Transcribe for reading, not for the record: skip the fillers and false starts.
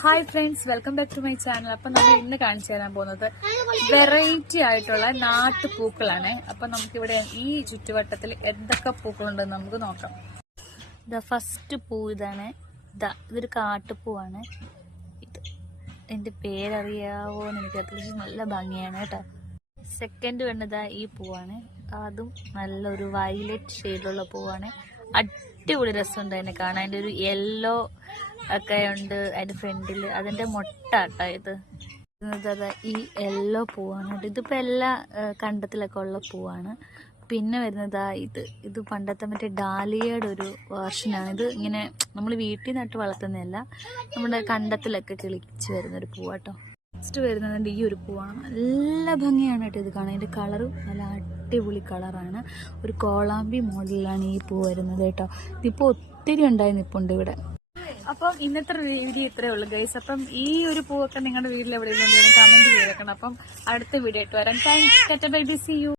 Hi friends, welcome back to my channel. അപ്പൊ നമ്മൾ ഇന്ന് കാണിച്ചു തരാൻ പോകുന്നത് വെറൈറ്റി ആയിട്ടുള്ള നാട്ടുപൂക്കളാണ്. അപ്പൊ നമുക്കിവിടെ ഈ ചുറ്റുവട്ടത്തിൽ എന്തൊക്കെ പൂക്കളുണ്ടെന്ന് നമുക്ക് നോക്കാം. ഫസ്റ്റ് പൂ ഇതാണ്. ഇതൊരു കാട്ടുപൂവാണ്. എന്റെ പേരറിയാവോ എന്ന് എനിക്ക് അത്യാവശ്യം നല്ല ഭംഗിയാണ് കേട്ടോ. സെക്കൻഡ് വേണ്ടത് ഈ പൂവാണ്. അതും നല്ലൊരു വയലറ്റ് ഷെയ്ഡിലുള്ള പൂവാണ്. അടിപൊളി രസമുണ്ട് അതിനെ കാണാൻ. അതിൻ്റെ ഒരു യെല്ലോ ഒക്കെ ഉണ്ട് അതിന്റെ ഫ്രണ്ടില്. അതിന്റെ മുട്ട കേട്ടോ ഇത്. ഈ യെല്ലോ പൂവാണ്. ഇതിപ്പോ എല്ലാ കണ്ടത്തിലൊക്കെ ഉള്ള പൂവാണ്. പിന്നെ വരുന്നത് ഇത് പണ്ടത്തെ മറ്റേ ഡാലിയയുടെ ഒരു വേർഷനാണ്. ഇത് ഇങ്ങനെ നമ്മൾ വീട്ടിൽ നട്ട് വളർത്തുന്നതല്ല, നമ്മുടെ കണ്ടത്തിലൊക്കെ കിളിച്ച് വരുന്നൊരു പൂവാട്ടോ. നെക്സ്റ്റ് വരുന്നത് ഈ ഒരു പൂവാണ്. നല്ല ഭംഗിയാണ് കേട്ടോ ഇത് കാണാൻ. അതിന്റെ കളറും നല്ല അടിപൊളി കളറാണ്. ഒരു കോളാമ്പി മോഡലിലാണ് ഈ പൂ വരുന്നത് കേട്ടോ. ഇതിപ്പോ ഒത്തിരി ഉണ്ടായി നിപ്പുണ്ട് ഇവിടെ. അപ്പം ഇന്നത്തെ വീഡിയോ ഇത്രേ ഉള്ളൂ ഗൈസ്. അപ്പം ഈ ഒരു പൂവൊക്കെ നിങ്ങളുടെ വീട്ടിൽ എവിടെയെങ്കിലും കമന്റ് ചെയ്തേക്കണം. അപ്പം അടുത്ത വീഡിയോ ആയിട്ട് വരാം. Thanks. Bye bye. See U.